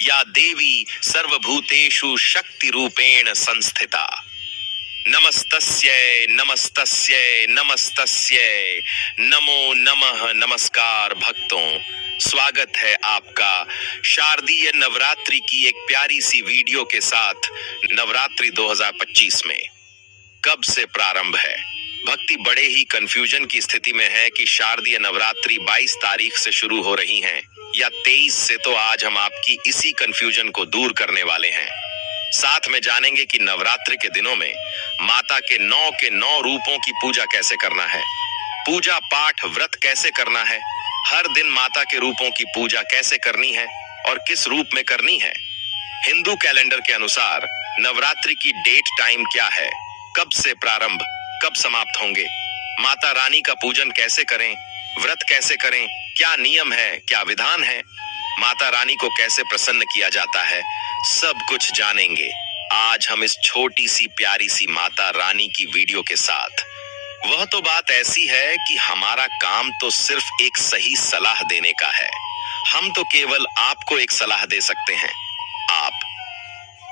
या देवी सर्वभूतेषु शक्ति रूपेण संस्थिता। नमस्तस्यै नमस्तस्यै नमस्तस्यै नमो नमः। नमस्कार भक्तों, स्वागत है आपका शारदीय नवरात्रि की एक प्यारी सी वीडियो के साथ। नवरात्रि 2025 में कब से प्रारंभ है? भक्ति बड़े ही कंफ्यूजन की स्थिति में है कि शारदीय नवरात्रि 22 तारीख से शुरू हो रही हैं या 23 से। तो आज हम आपकी इसी कंफ्यूजन को दूर करने वाले हैं। साथ में जानेंगे कि नवरात्रि के दिनों में माता के 9 रूपों की पूजा कैसे करना है, पूजा पाठ व्रत कैसे करना है, हर दिन माता के रूपों की पूजा कैसे करनी है और किस रूप में करनी है। हिंदू कैलेंडर के अनुसार नवरात्रि की डेट टाइम क्या है, कब से प्रारंभ, कब समाप्त होंगे, माता रानी का पूजन कैसे करें, व्रत कैसे करें, क्या नियम है, क्या विधान है, माता रानी को कैसे प्रसन्न किया जाता है, सब कुछ जानेंगे आज हम इस छोटी सी प्यारी सी माता रानी की वीडियो के साथ। वह तो बात ऐसी है कि हमारा काम तो सिर्फ एक सही सलाह देने का है। हम तो केवल आपको एक सलाह दे सकते हैं।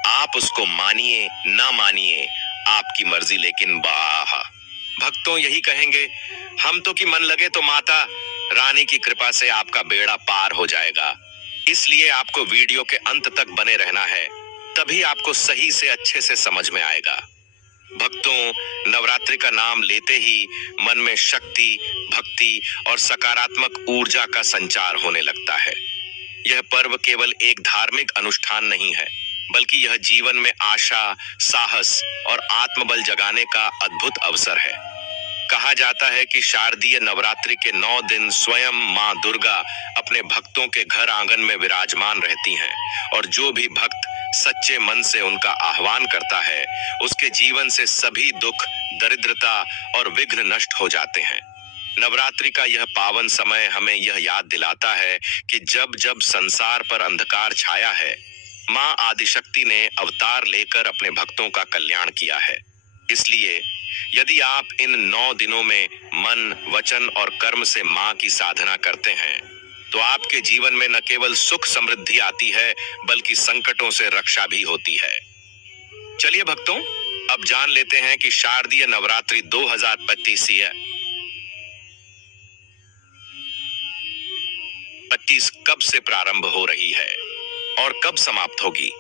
आप उसको मानिए ना मानिए आपकी मर्जी, लेकिन वाह भक्तों यही कहेंगे हम तो कि मन लगे तो माता रानी की कृपा से आपका बेड़ा पार हो जाएगा। इसलिए आपको वीडियो के अंत तक बने रहना है, तभी आपको सही से अच्छे से समझ में आएगा। भक्तों, नवरात्रि का नाम लेते ही मन में शक्ति, भक्ति और सकारात्मक ऊर्जा का संचार होने लगता है। यह पर्व केवल एक धार्मिक अनुष्ठान नहीं है, बल्कि यह जीवन में आशा, साहस और आत्मबल जगाने का अद्भुत अवसर है। कहा जाता है कि शारदीय नवरात्रि के 9 दिन स्वयं मां दुर्गा अपने भक्तों के घर आंगन में विराजमान रहती हैं और जो भी भक्त सच्चे मन से उनका आह्वान करता है, उसके जीवन से सभी दुख, दरिद्रता और विघ्न नष्ट हो जाते हैं। नवरात्रि का यह पावन समय हमें यह याद दिलाता है कि जब जब संसार पर अंधकार छाया है, मां आदिशक्ति ने अवतार लेकर अपने भक्तों का कल्याण किया है। इसलिए यदि आप इन 9 दिनों में मन, वचन और कर्म से मां की साधना करते हैं, तो आपके जीवन में न केवल सुख समृद्धि आती है, बल्कि संकटों से रक्षा भी होती है। चलिए भक्तों, अब जान लेते हैं कि शारदीय नवरात्रि 2025 कब से प्रारंभ हो रही है और कब समाप्त होगी।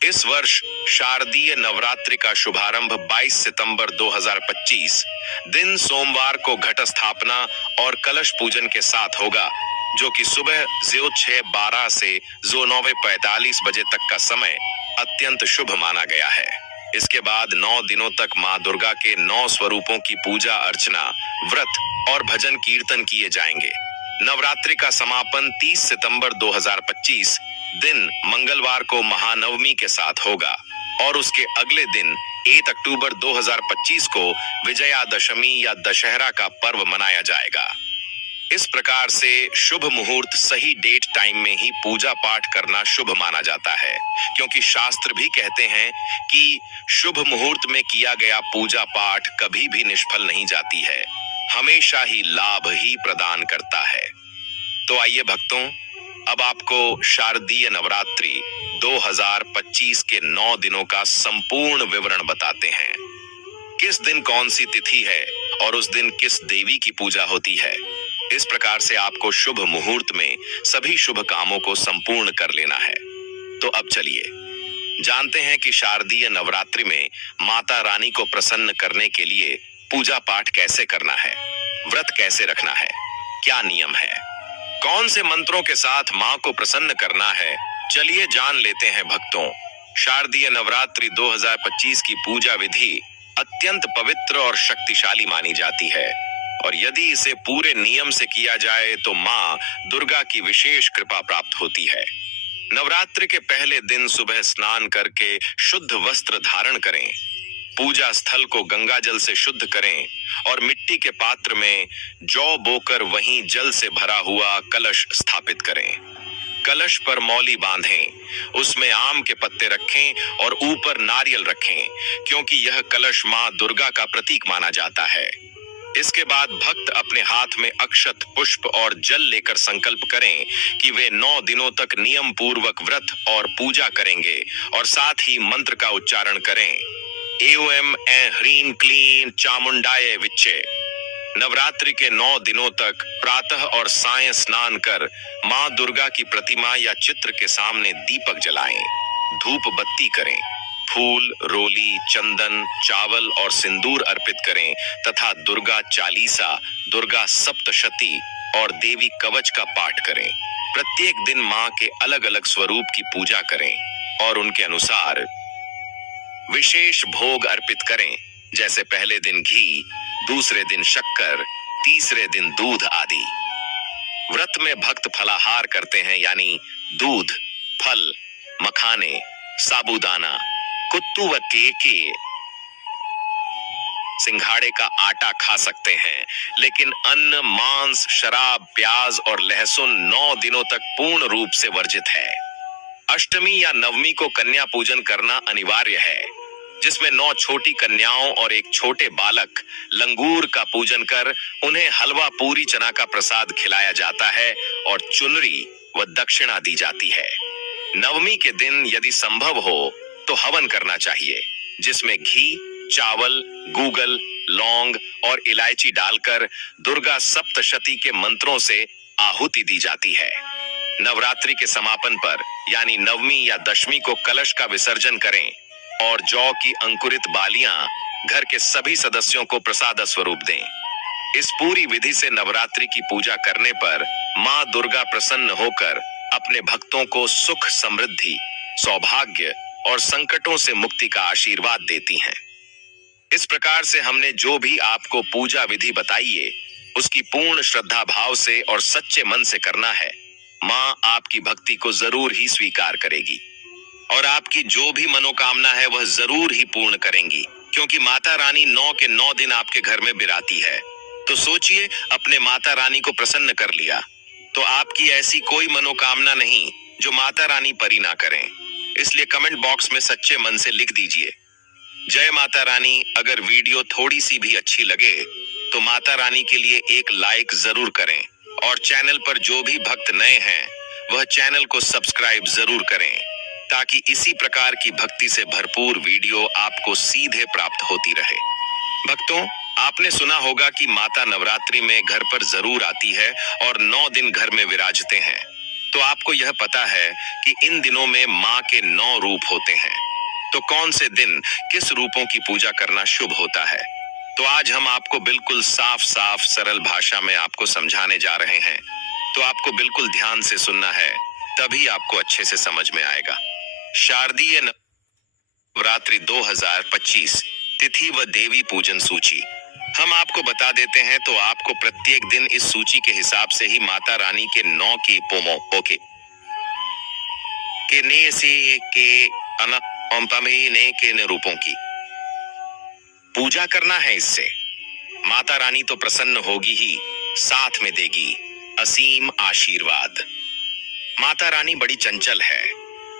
इस वर्ष शारदीय नवरात्रि का शुभारंभ 22 सितंबर 2025 दिन सोमवार को घट स्थापना और कलश पूजन के साथ होगा, जो कि सुबह 6:12 से 9:45 बजे तक का समय अत्यंत शुभ माना गया है। इसके बाद 9 दिनों तक मां दुर्गा के 9 स्वरूपों की पूजा अर्चना, व्रत और भजन कीर्तन किए जाएंगे। नवरात्रि का समापन 30 सितंबर 2025 दिन मंगलवार को महानवमी के साथ होगा और उसके अगले दिन 1 अक्टूबर 2025 को विजयादशमी या दशहरा का पर्व मनाया जाएगा। इस प्रकार से शुभ मुहूर्त, सही डेट टाइम में ही पूजा पाठ करना शुभ माना जाता है, क्योंकि शास्त्र भी कहते हैं कि शुभ मुहूर्त में किया गया पूजा पाठ कभी भी निष्फल नहीं जाती है, हमेशा ही लाभ ही प्रदान करता है। तो आइए भक्तों, अब आपको शारदीय नवरात्रि 2025 के 9 दिनों का संपूर्ण विवरण बताते हैं। किस दिन कौन सी तिथि है और उस दिन किस देवी की पूजा होती है। इस प्रकार से आपको शुभ मुहूर्त में सभी शुभ कामों को संपूर्ण कर लेना है। तो अब चलिए जानते हैं कि शारदीय नवरात्रि में माता रानी को प्रसन्न करने के लिए पूजा पाठ कैसे करना है, व्रत कैसे रखना है, क्या नियम है, कौन से मंत्रों के साथ मां को प्रसन्न करना है। चलिए जान लेते हैं भक्तों। शारदीय नवरात्रि 2025 की पूजा विधि अत्यंत पवित्र और शक्तिशाली मानी जाती है और यदि इसे पूरे नियम से किया जाए तो मां दुर्गा की विशेष कृपा प्राप्त होती है। नवरात्रि के पहले दिन सुबह स्नान करके शुद्ध वस्त्र धारण करें, पूजा स्थल को गंगा जल से शुद्ध करें और मिट्टी के पात्र में जौ बोकर वहीं जल से भरा हुआ कलश स्थापित करें। कलश पर मौली बांधें, उसमें आम के पत्ते रखें और ऊपर नारियल रखें, क्योंकि यह कलश मां दुर्गा का प्रतीक माना जाता है। इसके बाद भक्त अपने हाथ में अक्षत, पुष्प और जल लेकर संकल्प करें कि वे 9 दिनों तक नियम पूर्वक व्रत और पूजा करेंगे और साथ ही मंत्र का उच्चारण करें। एवं ह्रीं क्लीं चामुंडाय विच्चे। नवरात्रि के 9 दिनों तक प्रातः और सायं स्नान कर मां दुर्गा की प्रतिमा या चित्र के सामने दीपक जलाएं, धूप बत्ती करें, फूल, रोली, चंदन, चावल और सिंदूर अर्पित करें तथा दुर्गा चालीसा, दुर्गा सप्तशती और देवी कवच का पाठ करें। प्रत्येक दिन मां के अलग अलग स्वरूप की पूजा करें और उनके अनुसार विशेष भोग अर्पित करें, जैसे पहले दिन घी, दूसरे दिन शक्कर, तीसरे दिन दूध आदि। व्रत में भक्त फलाहार करते हैं, यानी दूध, फल, मखाने, साबूदाना, कुत्तू व केके, सिंघाड़े का आटा खा सकते हैं, लेकिन अन्न, मांस, शराब, प्याज और लहसुन 9 दिनों तक पूर्ण रूप से वर्जित है। अष्टमी या नवमी को कन्या पूजन करना अनिवार्य है, जिसमें 9 छोटी कन्याओं और एक छोटे बालक लंगूर का पूजन कर उन्हें हलवा, पूरी, चना का प्रसाद खिलाया जाता है और चुनरी व दक्षिणा दी जाती है। नवमी के दिन यदि संभव हो तो हवन करना चाहिए, जिसमें घी, चावल, गूगल, लौंग और इलायची डालकर दुर्गा सप्तशती के मंत्रों से आहुति दी जाती है। नवरात्रि के समापन पर यानी नवमी या दशमी को कलश का विसर्जन करें और जौ की अंकुरित बालियां घर के सभी सदस्यों को प्रसाद स्वरूप दें। इस पूरी विधि से नवरात्रि की पूजा करने पर मां दुर्गा प्रसन्न होकर अपने भक्तों को सुख, समृद्धि, सौभाग्य और संकटों से मुक्ति का आशीर्वाद देती हैं। इस प्रकार से हमने जो भी आपको पूजा विधि बताई है, उसकी पूर्ण श्रद्धा भाव से और सच्चे मन से करना है। मां आपकी भक्ति को जरूर ही स्वीकार करेगी और आपकी जो भी मनोकामना है वह जरूर ही पूर्ण करेंगी, क्योंकि माता रानी 9 के 9 दिन आपके घर में बिराती है। तो सोचिए, अपने माता रानी को प्रसन्न कर लिया तो आपकी ऐसी कोई मनोकामना नहीं जो माता रानी परी ना करें। इसलिए कमेंट बॉक्स में सच्चे मन से लिख दीजिए, जय माता रानी। अगर वीडियो थोड़ी सी भी अच्छी लगे तो माता रानी के लिए एक लाइक जरूर करें और चैनल पर जो भी भक्त नए हैं वह चैनल को सब्सक्राइब जरूर करें, ताकि इसी प्रकार की भक्ति से भरपूर वीडियो आपको सीधे प्राप्त होती रहे। भक्तों, आपने सुना होगा कि माता नवरात्रि में घर पर जरूर आती है और 9 दिन घर में विराजते हैं। तो आपको यह पता है कि इन दिनों में मां के 9 रूप होते हैं। तो कौन से दिन किस रूपों की पूजा करना शुभ होता है, तो आज हम आपको बिल्कुल साफ साफ सरल भाषा में आपको समझाने जा रहे हैं। तो आपको बिल्कुल ध्यान से सुनना है, तभी आपको अच्छे से समझ में आएगा। शारदीय नवरात्रि 2025 तिथि व देवी पूजन सूची हम आपको बता देते हैं। तो आपको प्रत्येक दिन इस सूची के हिसाब से ही माता रानी के 9 की पोमो ओके के ने से के ने के रूपों की पूजा करना है। इससे माता रानी तो प्रसन्न होगी ही, साथ में देगी असीम आशीर्वाद। माता रानी बड़ी चंचल है,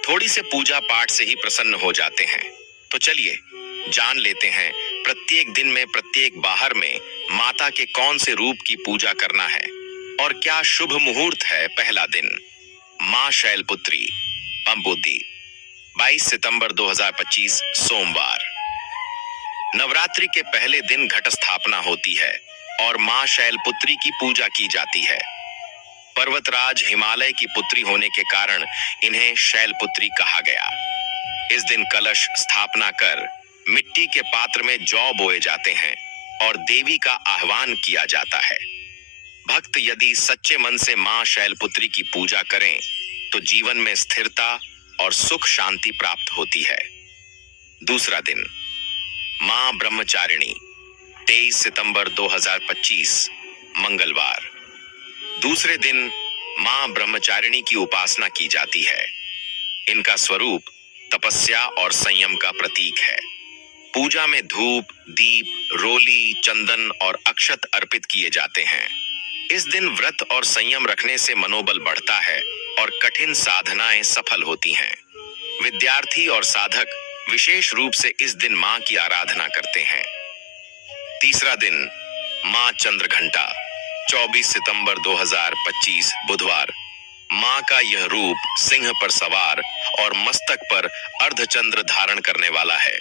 थोड़ी से पूजा पाठ से ही प्रसन्न हो जाते हैं। तो चलिए जान लेते हैं प्रत्येक दिन में, प्रत्येक बाहर में माता के कौन से रूप की पूजा करना है और क्या शुभ मुहूर्त है। पहला दिन, मां शैलपुत्री अंबुदी, 22 सितंबर 2025 सोमवार। नवरात्रि के पहले दिन घट स्थापना होती है और मां शैलपुत्री की पूजा की जाती है। पर्वतराज हिमालय की पुत्री होने के कारण इन्हें शैलपुत्री कहा गया। इस दिन कलश स्थापना कर मिट्टी के पात्र में जौ बोए जाते हैं और देवी का आह्वान किया जाता है। भक्त यदि सच्चे मन से मां शैलपुत्री की पूजा करें तो जीवन में स्थिरता और सुख शांति प्राप्त होती है। दूसरा दिन, मां ब्रह्मचारिणी, 23 सितंबर 2025 मंगलवार। दूसरे दिन मां ब्रह्मचारिणी की उपासना की जाती है। इनका स्वरूप तपस्या और संयम का प्रतीक है। पूजा में धूप, दीप, रोली, चंदन और अक्षत अर्पित किए जाते हैं। इस दिन व्रत और संयम रखने से मनोबल बढ़ता है और कठिन साधनाएं सफल होती हैं। विद्यार्थी और साधक विशेष रूप से इस दिन मां की आराधना करते हैं। तीसरा दिन, मां चंद्रघंटा 24 सितंबर 2025 बुधवार। मां का यह रूप सिंह पर सवार और मस्तक पर अर्धचंद्र धारण करने वाला है।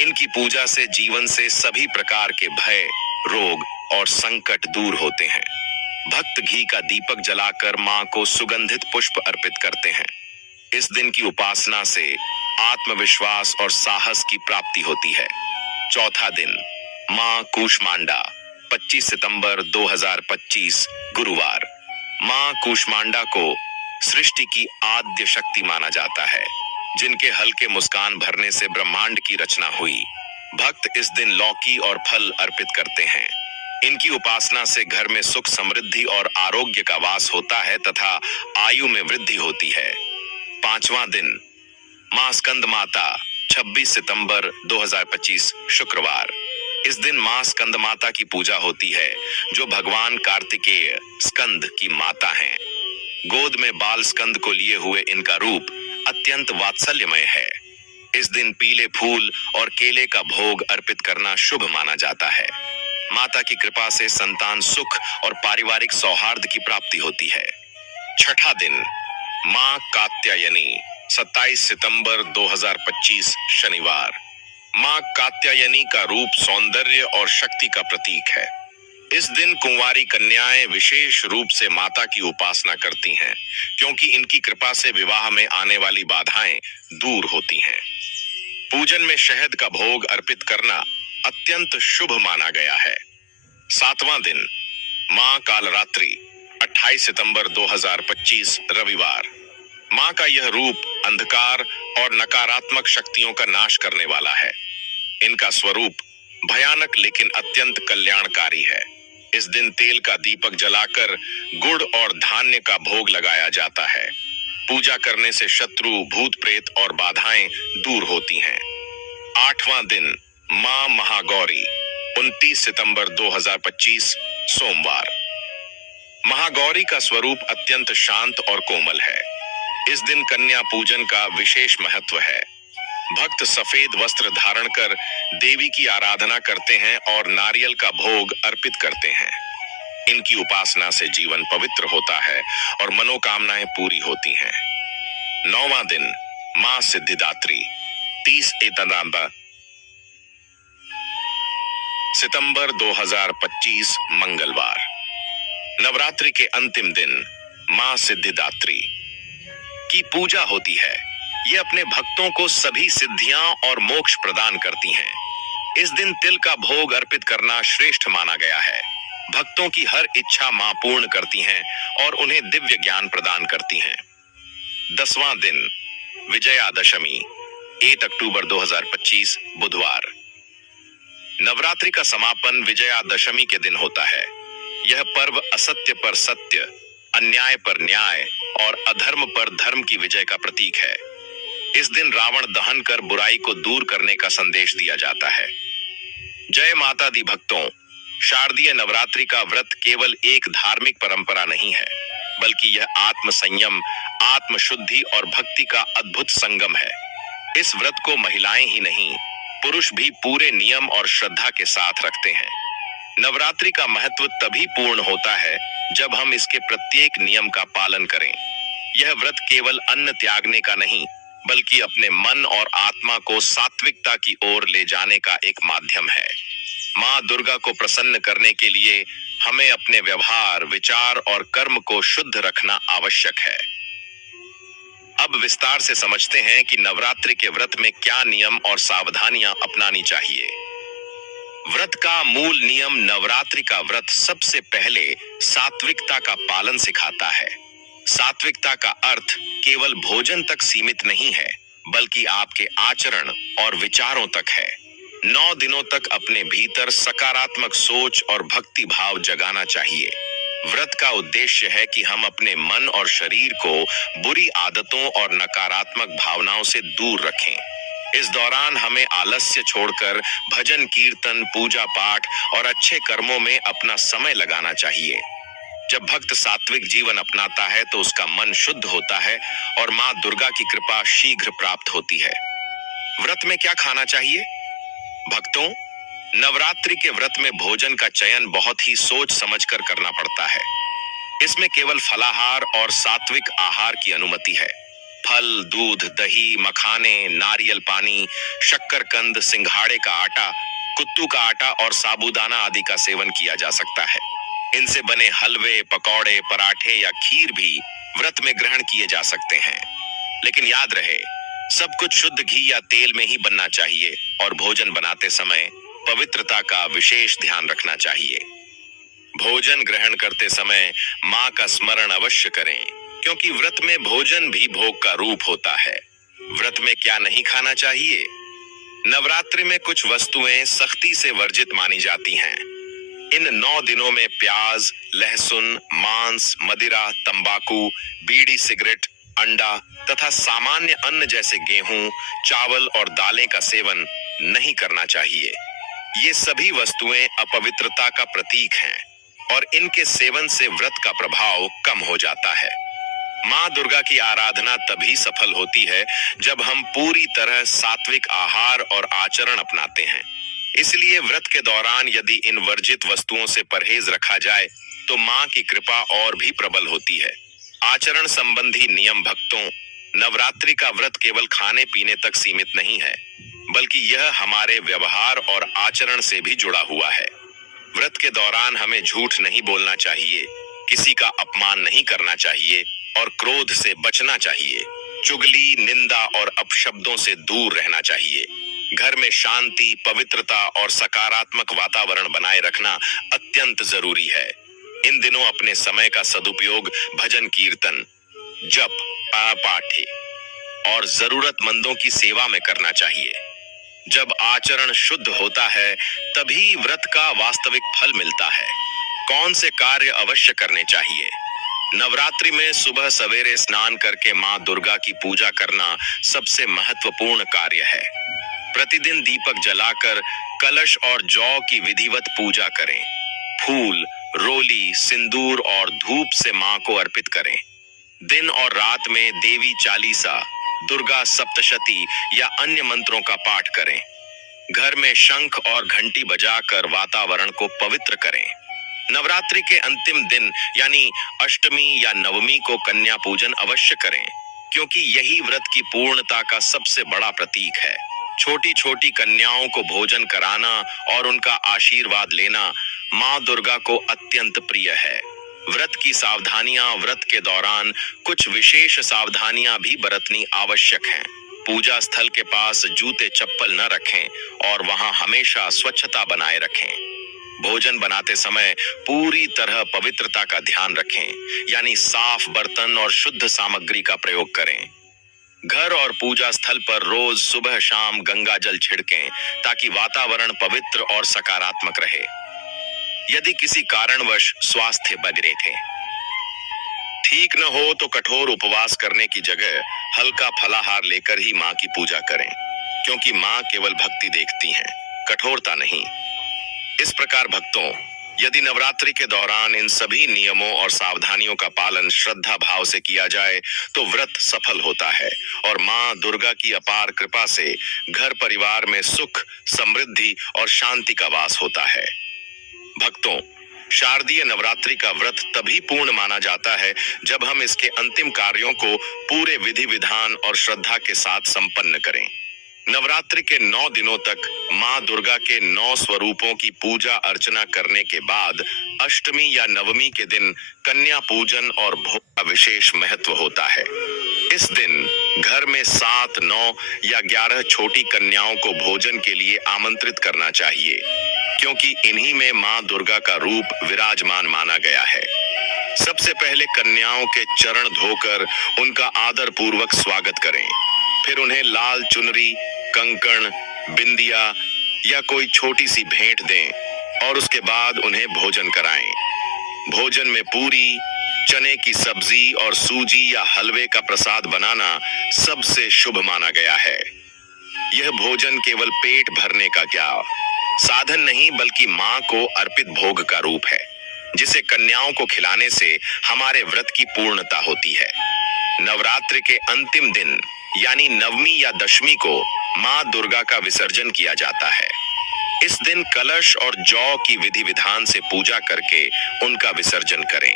इनकी पूजा से जीवन से सभी प्रकार के भय, रोग और संकट दूर होते हैं। भक्त घी का दीपक जलाकर मां को सुगंधित पुष्प अर्पित करते हैं। इस दिन की उपासना से आत्मविश्वास और साहस की प्राप्ति होती है। चौथा दिन मां कूष्मांडा 25 सितंबर 2025 गुरुवार। मां कूष्मांडा को सृष्टि की आद्य शक्ति माना जाता है, जिनके हल्के मुस्कान भरने से ब्रह्मांड की रचना हुई। भक्त इस दिन लौकी और फल अर्पित करते हैं। इनकी उपासना से घर में सुख, समृद्धि और आरोग्य का वास होता है तथा आयु में वृद्धि होती है। पांचवां दिन मां स्कंद माता 26 सितंबर 2025 शुक्रवार। इस दिन मां स्कंद माता की पूजा होती है, जो भगवान कार्तिकेय स्कंद की माता हैं। गोद में बाल स्कंद को लिए हुए इनका रूप अत्यंत वात्सल्यमय है। इस दिन पीले फूल और केले का भोग अर्पित करना शुभ माना जाता है। माता की कृपा से संतान सुख और पारिवारिक सौहार्द की प्राप्ति होती है। छठा दिन मां कात्यायनी 27 सितंबर 2025 शनिवार। मां कात्यायनी का रूप सौंदर्य और शक्ति का प्रतीक है। इस दिन कुंवारी कन्याएं विशेष रूप से माता की उपासना करती हैं, क्योंकि इनकी कृपा से विवाह में आने वाली बाधाएं दूर होती हैं। पूजन में शहद का भोग अर्पित करना अत्यंत शुभ माना गया है। सातवां दिन मां कालरात्रि 28 सितंबर 2025 रविवार। मां का यह रूप अंधकार और नकारात्मक शक्तियों का नाश करने वाला है। इनका स्वरूप भयानक लेकिन अत्यंत कल्याणकारी है। इस दिन तेल का दीपक जलाकर गुड़ और धान्य का भोग लगाया जाता है। पूजा करने से शत्रु, भूत प्रेत और बाधाएं दूर होती हैं। आठवां दिन मां महागौरी 29 सितंबर 2025 सोमवार। महागौरी का स्वरूप अत्यंत शांत और कोमल है। इस दिन कन्या पूजन का विशेष महत्व है। भक्त सफेद वस्त्र धारण कर देवी की आराधना करते हैं और नारियल का भोग अर्पित करते हैं। इनकी उपासना से जीवन पवित्र होता है और मनोकामनाएं पूरी होती हैं। नौवां दिन मां सिद्धिदात्री 30 सितंबर 2025 मंगलवार। नवरात्रि के अंतिम दिन मां सिद्धिदात्री की पूजा होती है। ये अपने भक्तों को सभी सिद्धियां और मोक्ष प्रदान करती हैं। इस दिन तिल का भोग अर्पित करना श्रेष्ठ माना गया है। भक्तों की हर इच्छा मां पूर्ण करती हैं और उन्हें दिव्य ज्ञान प्रदान करती हैं। 10वां दिन विजयादशमी 8 अक्टूबर 2025 बुधवार। नवरात्रि का समापन विजयादशमी के दिन होता है। यह पर्व असत्य पर सत्य, अन्याय पर न्याय और अधर्म पर धर्म की विजय का प्रतीक है। इस दिन रावण दहन कर बुराई को दूर करने का संदेश दिया जाता है। जय माता दी भक्तों, शारदीय नवरात्रि का व्रत केवल एक धार्मिक परंपरा नहीं है, बल्कि यह आत्म संयम, आत्म शुद्धि और भक्ति का अद्भुत संगम है। इस व्रत को महिलाएं ही नहीं, पुरुष भी पूरे नियम और श्रद्धा के साथ रखते हैं। नवरात्रि का महत्व तभी पूर्ण होता है जब हम इसके प्रत्येक नियम का पालन करें। यह व्रत केवल अन्न त्यागने का नहीं, बल्कि अपने मन और आत्मा को सात्विकता की ओर ले जाने का एक माध्यम है। मां दुर्गा को प्रसन्न करने के लिए हमें अपने व्यवहार, विचार और कर्म को शुद्ध रखना आवश्यक है। अब विस्तार से समझते हैं कि नवरात्रि के व्रत में क्या नियम और सावधानियां अपनानी चाहिए। व्रत का मूल नियम नवरात्रि का व्रत सबसे पहले सात्विकता का पालन सिखाता है। सात्विकता का अर्थ केवल भोजन तक सीमित नहीं है, बल्कि आपके आचरण और विचारों तक है। 9 दिनों तक अपने भीतर सकारात्मक सोच और भक्ति भाव जगाना चाहिए। व्रत का उद्देश्य है कि हम अपने मन और शरीर को बुरी आदतों और नकारात्मक भावनाओं से दूर रखें। इस दौरान हमें आलस्य छोड़कर भजन, कीर्तन, पूजा पाठ और अच्छे कर्मों में अपना समय लगाना चाहिए। जब भक्त सात्विक जीवन अपनाता है तो उसका मन शुद्ध होता है और मां दुर्गा की कृपा शीघ्र प्राप्त होती है। व्रत में क्या खाना चाहिए? भक्तों, नवरात्रि के व्रत में भोजन का चयन बहुत ही सोच समझकर करना पड़ता है। इसमें केवल फलाहार और सात्विक आहार की अनुमति है। फल, दूध, दही, मखाने, नारियल पानी, शक्करकंद, सिंघाड़े का आटा, कुत्तू का आटा और साबूदाना आदि का सेवन किया जा सकता है। इनसे बने हलवे, पकौड़े, पराठे या खीर भी व्रत में ग्रहण किए जा सकते हैं। लेकिन याद रहे, सब कुछ शुद्ध घी या तेल में ही बनना चाहिए और भोजन बनाते समय पवित्रता का विशेष ध्यान रखना चाहिए। भोजन ग्रहण करते समय मां का स्मरण अवश्य करें, क्योंकि व्रत में भोजन भी भोग का रूप होता है। व्रत में क्या नहीं खाना चाहिए? नवरात्रि में कुछ वस्तुएं सख्ती से वर्जित मानी जाती हैं। इन 9 दिनों में प्याज, लहसुन, मांस, मदिरा, तंबाकू, बीड़ी, सिगरेट, अंडा तथा सामान्य अन्न जैसे गेहूं, चावल और दालें का सेवन नहीं करना चाहिए। ये सभी वस्तुएं अपवित्रता का प्रतीक हैं और इनके सेवन से व्रत का प्रभाव कम हो जाता है। मां दुर्गा की आराधना तभी सफल होती है जब हम पूरी तरह सात्विक आहार और आचरण अपनाते हैं। इसलिए व्रत के दौरान यदि इन वर्जित वस्तुओं से परहेज रखा जाए तो मां की कृपा और भी प्रबल होती है। आचरण संबंधी नियम भक्तों, नवरात्रि का व्रत केवल खाने पीने तक सीमित नहीं है, बल्कि यह हमारे व्यवहार और आचरण से भी जुड़ा हुआ है। व्रत के दौरान हमें झूठ नहीं बोलना चाहिए, किसी का अपमान नहीं करना चाहिए और क्रोध से बचना चाहिए। चुगली, निंदा और अपशब्दों से दूर रहना चाहिए। घर में शांति, पवित्रता और सकारात्मक वातावरण बनाए रखना अत्यंत जरूरी है। इन दिनों अपने समय का सदुपयोग भजन कीर्तन, जप, पाठे और जरूरतमंदों की सेवा में करना चाहिए। जब आचरण शुद्ध होता है तभी व्रत का वास्तविक फल मिलता है। कौन से कार्य अवश्य करने चाहिए? नवरात्रि में सुबह सवेरे स्नान करके मां दुर्गा की पूजा करना सबसे महत्वपूर्ण कार्य है। प्रतिदिन दीपक जलाकर कलश और जौ की विधिवत पूजा करें। फूल, रोली, सिंदूर और धूप से मां को अर्पित करें। दिन और रात में देवी चालीसा, दुर्गा सप्तशती या अन्य मंत्रों का पाठ करें। घर में शंख और घंटी बजाकर वातावरण को पवित्र करें। नवरात्रि के अंतिम दिन यानी अष्टमी या नवमी को कन्या पूजन अवश्य करें, क्योंकि यही व्रत की पूर्णता का सबसे बड़ा प्रतीक है। छोटी छोटी कन्याओं को भोजन कराना और उनका आशीर्वाद लेना मां दुर्गा को अत्यंत प्रिय है। व्रत की सावधानियां, व्रत के दौरान कुछ विशेष सावधानियां भी बरतनी आवश्यक हैं। पूजा स्थल के पास जूते चप्पल न रखें और वहां हमेशा स्वच्छता बनाए रखें। भोजन बनाते समय पूरी तरह पवित्रता का ध्यान रखें, यानी साफ बर्तन और शुद्ध सामग्री का प्रयोग करें। घर और पूजा स्थल पर रोज सुबह शाम गंगा जल छिड़कें ताकि वातावरण पवित्र और सकारात्मक रहे। यदि किसी कारणवश स्वास्थ्य बिगड़े थे, ठीक न हो तो कठोर उपवास करने की जगह हल्का फलाहार लेकर ही मां की पूजा करें, क्योंकि मां केवल भक्ति देखती हैं, कठोरता नहीं। इस प्रकार भक्तों, यदि नवरात्रि के दौरान इन सभी नियमों और सावधानियों का पालन श्रद्धा भाव से किया जाए तो व्रत सफल होता है और मां दुर्गा की अपार कृपा से घर परिवार में सुख, समृद्धि और शांति का वास होता है। भक्तों, शारदीय नवरात्रि का व्रत तभी पूर्ण माना जाता है जब हम इसके अंतिम कार्यों को पूरे विधि विधान और श्रद्धा के साथ संपन्न करें। नवरात्रि के 9 दिनों तक मां दुर्गा के 9 स्वरूपों की पूजा अर्चना करने के बाद अष्टमी या नवमी के दिन कन्या पूजन और भोग का विशेष महत्व होता है। इस दिन घर में 7, 9 या 11 छोटी कन्याओं को भोजन के लिए आमंत्रित करना चाहिए, क्योंकि इन्हीं में मां दुर्गा का रूप विराजमान माना गया है। सबसे पहले कन्याओं के चरण धोकर उनका आदर पूर्वक स्वागत करें। फिर उन्हें लाल चुनरी, कंकण, बिंदिया या कोई छोटी सी भेंट दें और उसके बाद उन्हें भोजन कराएं। भोजन में पूरी, चने की सब्जी और सूजी या हलवे का प्रसाद बनाना सबसे शुभ माना गया है। यह भोजन केवल पेट भरने का क्या साधन नहीं, बल्कि मां को अर्पित भोग का रूप है, जिसे कन्याओं को खिलाने से हमारे व्रत की पूर्णता होती है। नवरात्रि के अंतिम दिन यानी नवमी या दशमी को मां दुर्गा का विसर्जन किया जाता है। इस दिन कलश और जौ की विधि विधान से पूजा करके उनका विसर्जन करें।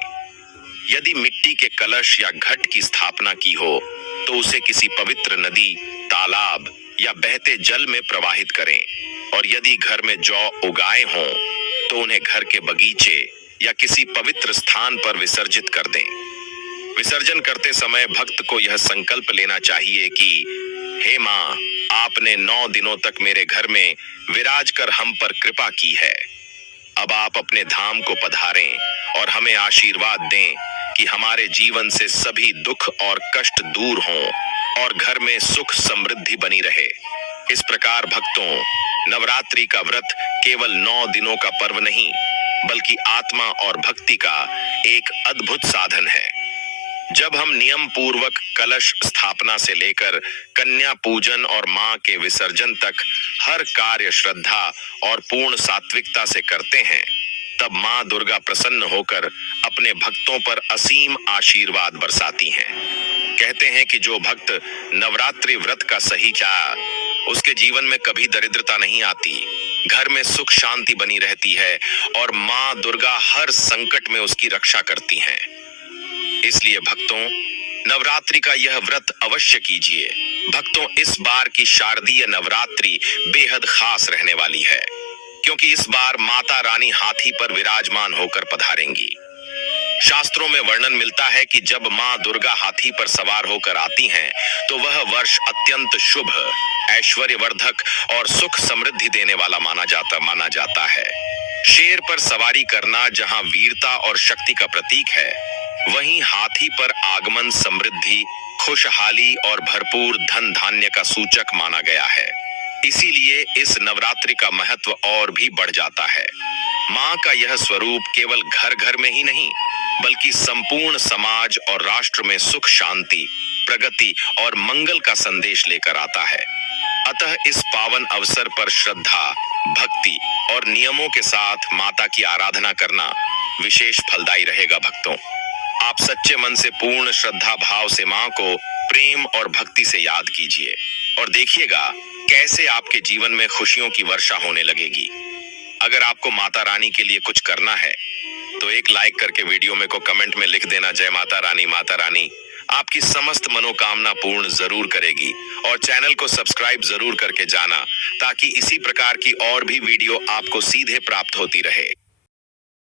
यदि मिट्टी के कलश या घट की स्थापना की हो तो उसे किसी पवित्र नदी, तालाब या बहते जल में प्रवाहित करें। और यदि घर में जौ उगाए हों तो उन्हें घर के बगीचे या किसी पवित्र स्थान पर विसर्जित कर दें। विसर्जन करते समय भक्त को यह संकल्प लेना चाहिए कि हे मां, आपने 9 दिनों तक मेरे घर में विराज कर हम पर कृपा की है। अब आप अपने धाम को पधारें और हमें आशीर्वाद दें कि हमारे जीवन से सभी दुख और कष्ट दूर हों और घर में सुख समृद्धि बनी रहे। इस प्रकार भक्तों, नवरात्रि का व्रत केवल 9 दिनों का पर्व नहीं, बल्कि आत्मा और भक्ति का एक अद्भुत साधन है। जब हम नियम पूर्वक कलश स्थापना से लेकर कन्या पूजन और मां के विसर्जन तक हर कार्य श्रद्धा और पूर्ण सात्विकता से करते हैं, तब मां दुर्गा प्रसन्न होकर अपने भक्तों पर असीम आशीर्वाद बरसाती हैं। कहते हैं कि जो भक्त नवरात्रि व्रत का सही चाह, उसके जीवन में कभी दरिद्रता नहीं आती, घर में सुख शांति बनी रहती है और मां दुर्गा हर संकट में उसकी रक्षा करती हैं। इसलिए भक्तों, नवरात्रि का यह व्रत अवश्य कीजिए। भक्तों, इस बार की शारदीय नवरात्रि बेहद खास रहने वाली है, क्योंकि इस बार माता रानी हाथी पर विराजमान होकर पधारेंगी। शास्त्रों में वर्णन मिलता है कि जब मां दुर्गा हाथी पर सवार होकर आती हैं, तो वह वर्ष अत्यंत शुभ, ऐश्वर्यवर्धक और सुख समृद्धि देने वाला माना जाता है। शेर पर सवारी करना जहां वीरता और शक्ति का प्रतीक है, वहीं हाथी पर आगमन समृद्धि, खुशहाली और भरपूर धन धान्य का सूचक माना गया है। इसीलिए इस नवरात्रि का महत्व और भी बढ़ जाता है। मां का यह स्वरूप केवल घर घर में ही नहीं, बल्कि संपूर्ण समाज और राष्ट्र में सुख शांति, प्रगति और मंगल का संदेश लेकर आता है। अतः इस पावन अवसर पर श्रद्धा, भक्ति और नियमों के साथ माता की आराधना करना विशेष फलदायी रहेगा। भक्तों, आप सच्चे मन से पूर्ण श्रद्धा भाव से मां को प्रेम और भक्ति से याद कीजिए और देखिएगा कैसे आपके जीवन में खुशियों की वर्षा होने लगेगी। अगर आपको माता रानी के लिए कुछ करना है तो एक लाइक करके वीडियो में को कमेंट में लिख देना, जय माता रानी। माता रानी आपकी समस्त मनोकामना पूर्ण जरूर करेगी। और चैनल को सब्सक्राइब जरूर करके जाना, ताकि इसी प्रकार की और भी वीडियो आपको सीधे प्राप्त होती रहे।